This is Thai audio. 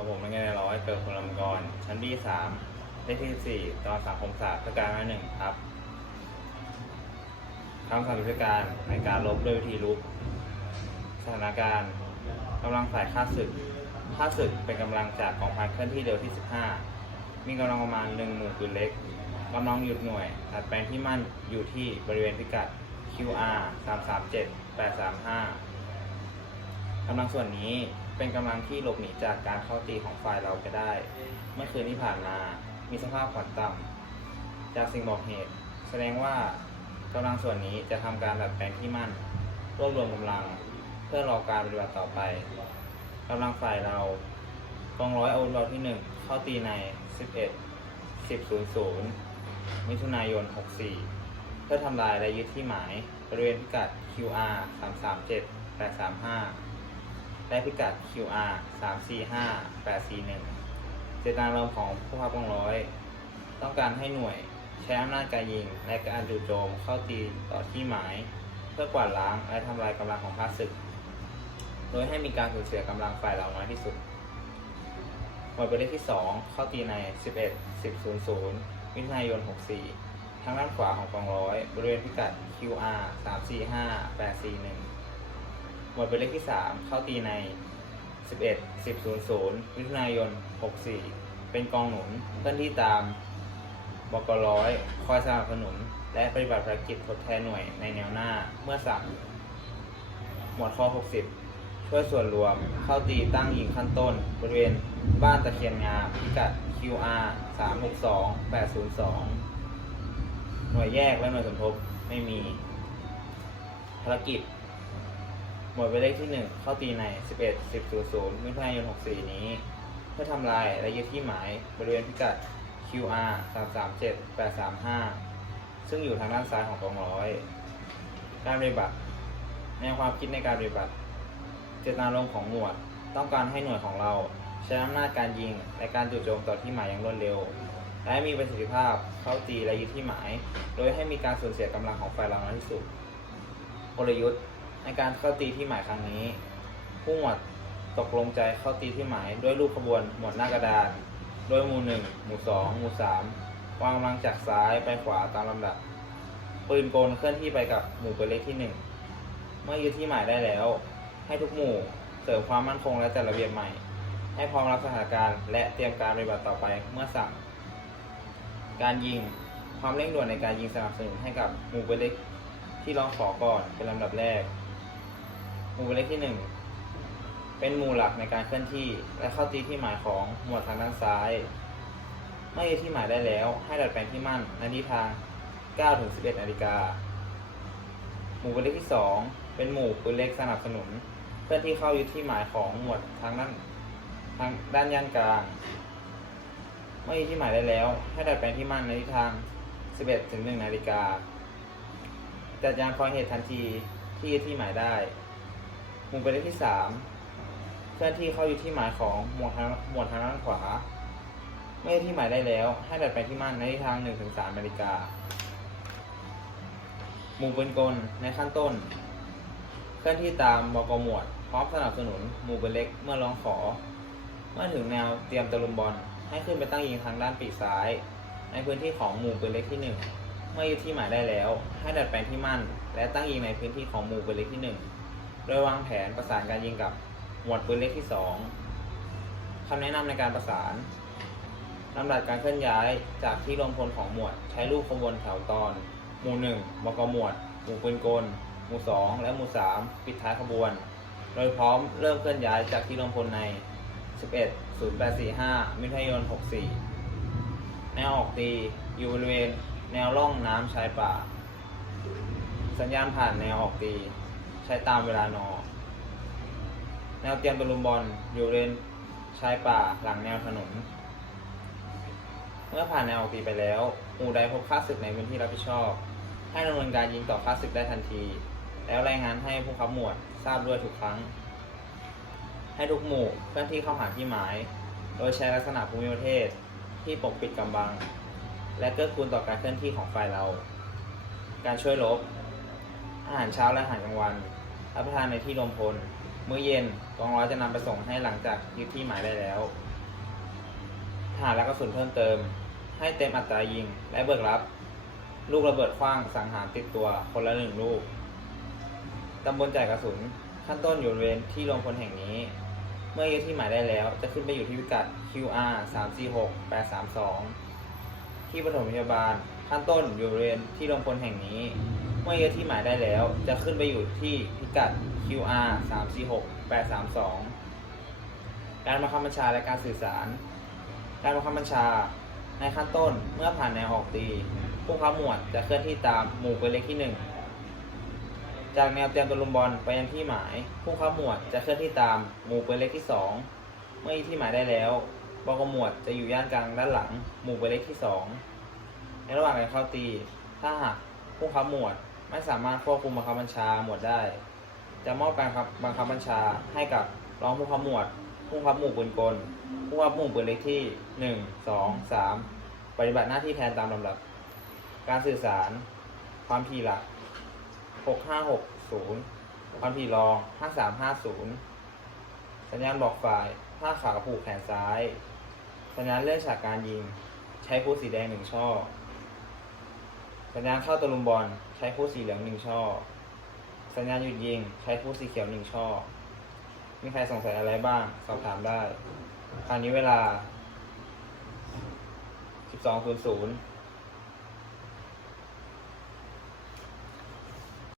ของผมนักเรียนร้อยเกิดพลมังกร ชั้นที่สามเลขที่สี่ตอนสังคมศาสตร์ประการหนึ่งครับคำสั่งยุทธการในการลบด้วยวิธีลุก สถานการณ์กำลังฝ่ายข้าศึกข้าศึกเป็นกำลังจากกองพันเคลื่อนที่เร็วที่ 15 มีกำลังประมาณหนึ่งหมู่ปืนเล็กกำลังหยุดหน่วยตัดแปลงที่มั่นอยู่ที่บริเวณพิกัด QR 337 835กำลังส่วนนี้ เป็นกำลังที่หลบหนีจากการเข้าตีของฝ่ายเราไปได้ เมื่อคืนที่ผ่านมา มีสภาพผ่อนต่ำจากสิ่งบอกเหตุ แสดงว่ากำลังส่วนนี้จะทำการดัดแปลงที่มั่น รวบรวมกำลังเพื่อรอการปฏิบัติต่อไปกำลังฝ่ายเรากองร้อยอาวุธเราที่ 1 เข้าตีใน 11 10.00 มิถุนายน 64 เพื่อทำลายและยึดที่หมายบริเวณพิกัด QR 337 835 และพิกัด QR 345 841 เจตนารมณ์ของผู้พับกองร้อย ต้องการให้หน่วยใช้อำนาจการยิงและการจู่โจมเข้าตีต่อที่หมาย เพื่อกวาดล้างและทำลายกำลังของข้าศึก โดยให้มีการสูญเสียกำลังฝ่ายเราน้อยที่สุดหมวดประเด็นที่ 2 เข้าตีใน 11 10 00มิถุนายน 64 ทางด้านขวาของกองร้อย บริเวณพิกัด QR 345 841ห มวดเป็นเลขที่ 3 เข้าตีใน 11 10 00มิถุนายน 64 เป็นกองหนุนเคลื่อนที่ตามบกร้อยคอยสนับสนุน และปฏิบัติภารกิจทดแทนหน่วยในแนวหน้าเมื่อสั่งหมวดข้อ 60 ช่วยส่วนรวมเข้าตีตั้งยิงขั้นต้น บริเวณบ้านตะเคียนงามพิกัด QR 362 802 หน่วยแยกและหน่วยสมทบไม่มีภารกิจ มวดหมายเลขที่1เข้าตีใน11 10 00มิถุนายน64นี้ เพื่อทำลายและยึดที่หมายบริเวณพิกัด QR 337 835ซึ่งอยู่ทางด้านซ้ายของกองร้อย การปฏิบัติแนวความคิดในการปฏิบัติ เจตนารมณ์ของหมวดต้องการให้หน่วยของเรา ใช้อำนาจการยิงและการจู่โจมต่อที่หมายอย่างรวดเร็ว และมีประสิทธิภาพเข้าตีและยึดที่หมาย โดยให้มีการสูญเสียกำลังของฝ่ายเราน้อยที่สุดกลยุทธ์ ในการเข้าตีที่หมายครั้งนี้ ผู้หมวดตกลงใจเข้าตีที่หมายด้วยรูปขบวนหมวดหน้ากระดานโดยหมู่หนึ่งหมู่สองหมู่สามวางกำลังจากซ้ายไปขวาตามลำดับปืนกลเคลื่อนที่ไปกับหมู่ปืนเล็กที่หนึ่งเมื่อยึดที่หมายได้แล้ว ให้ทุกหมู่เสริมความมั่นคงและจัดระเบียบใหม่ ให้พร้อมรับสถานการณ์และเตรียมการปฏิบัติต่อไปเมื่อสั่ง การยิงความเร่งด่วนในการยิงสนับสนุนให้กับหมู่ปืนเล็กที่ร้องขอก่อนเป็นลำดับแรก หมู่เล็กที่หนึ่งเป็นหมู่หลักในการเคลื่อนที่ และเข้าตีที่หมายของหมวดทางด้านซ้าย เมื่อยึดที่หมายได้แล้ว ให้ดัดแปลงที่มั่นในทิศทาง 9 ถึง 11 นาฬิกา หมู่เล็กที่ 2 เป็นหมู่ปืนเล็กสนับสนุน เพื่อที่เข้ายึดที่หมายของหมวดทางด้านทางด้านย่านกลาง เมื่อยึดที่หมายได้แล้ว ให้ดัดแปลงที่มั่นในทิศทาง 11 ถึง 1 นาฬิกาจัดยานคอยเหตุทันทีที่ยึดที่หมายได้ หมู่ปืนเล็กที่3เคลื่อนที่เข้าอยึดที่หมายของหมวดทางหมวดทางด้านขวา เมื่อที่หมายได้แล้ว ให้ดัดแปที่มั่นในทิศทางถึง3นาฬิกาหมู่ปืนกลในขั้นต้น เคลื่อนที่ตามบกหมวด พร้อมสนับสนุนหมู่ปืนเล็กเมื่อร้องขอ เมื่อถึงแนวเตรียมตะลุมบอลให้ขึ้นไปตั้งยิงทางด้านปีกซ้าย ในพื้นที่ของหมู่ปืนเล็กที่หนึ่งเมื่อยึดที่หมายได้แล้ว ให้ดัดแปลงที่มั่น และตั้งยิงในพื้นที่ของหมู่ปืนเล็กที่หนึ่ง โดยวางแผนประสานการยิงกับหมวดปืนเล็กที่สองคำแนะนำในการประสานลำดับการเคลื่อนย้ายจากที่รวมพลของหมวด ใช้รูปขบวนแถวตอน หมู่หนึ่งบกหมวด หมู่ปืนกล หมู่สองและหมู่สามปิดท้ายขบวน โดยพร้อมเริ่มเคลื่อนย้ายจากที่รวมพลใน 11 0845 มิถุนายน 64 แนวออกตีอยู่บริเวณแนวร่องน้ำชายป่า สัญญาณผ่านแนวออกตี ใช้ตามเวลานอ แนวเตรียมตะลุมบอลอยู่บริเวณชายป่าหลังแนวถนน เมื่อผ่านแนวออกตีไปแล้วหมู่ใดพบค่าศึกในพื้นที่รับผิดชอบ ให้ดำเนินการยิงต่อค่าศึกได้ทันที แล้วรายงานให้ผู้ขับหมวดทราบด้วยทุกครั้ง ให้ทุกหมู่เคลื่อนที่เข้าหาที่หมาย โดยใช้ลักษณะภูมิประเทศที่ปกปิดกำบัง และเกื้อกูลต่อการเคลื่อนที่ของฝ่ายเรา การช่วยลบอาหารเช้าและอาหารกลางวัน รับประทานในที่รวมพล มื้อเย็นกองร้อยจะนำไปส่งให้หลังจากยึดที่หมายได้แล้วทหารและกระสุนเพิ่มเติม ให้เต็มอัตรายิง และเบิกรับ ลูกระเบิดขว้างสังหารติดตัวคนละหนึ่งลูกตำบลจ่ายกระสุน ขั้นต้นอยู่บริเวณที่รวมพลแห่งนี้ เมื่อยึดที่หมายได้แล้ว จะขึ้นไปอยู่ที่พิกัด QR 346 832 ที่ปฐมพยาบาลขั้นต้นอยู่บริเวณที่รวมพลแห่งนี้ มื่อยึดที่หมายได้แล้ว จะขึ้นไปอยู่ที่พิกัด QR 346 832 การบังคับบัญชาและการสื่อสาร การบังคับบัญชาในขั้นต้นเมื่อผ่านแนวออกตี ผู้ค้าหมวดจะเคลื่อนที่ตามหมู่ปืนเล็กที่ 1 จากแนวเตรียมตัวลุมบอลไปยังที่หมาย ผู้ค้าหมวดจะเคลื่อนที่ตามหมู่ปืนเล็กที่ 2 เมื่อที่หมายได้แล้วบกหมวดจะอยู่ย่านกลางด้านหลัง หมู่ปืนเล็กที่ 2 ในระหว่างการเข้าตี ถ้าหากผู้ค้าหมวด ไม่สามารถควบคุมบังคับบัญชาหมวดได้ จะมอบการบังคับบัญชาให้กับรองผู้ค้าหมวด ผู้ค้าหมู่ปืนกล ผู้ค้าหมู่ปืนเล็กที่1 2 3ปฏิบัติหน้าที่แทนตามลำดับ การสื่อสาร ความถี่หลัก6560ความถี่รอง5350สัญญาณบอกฝ่ายผ้าขาวผูกแขนซ้ายสัญญาณเลื่อนฉากการยิง ใช้พูดสีแดงหนึ่งช่อสัญญาณเข้าตะลุมบอล ใช้พูดสีเหลืองหนึ่งช่อ สัญญาณหยุดยิง ใช้พูดสีเขียวหนึ่งช่อ มีใครสงสัยอะไรบ้าง สอบถามได้ คราวนี้เวลา 12.00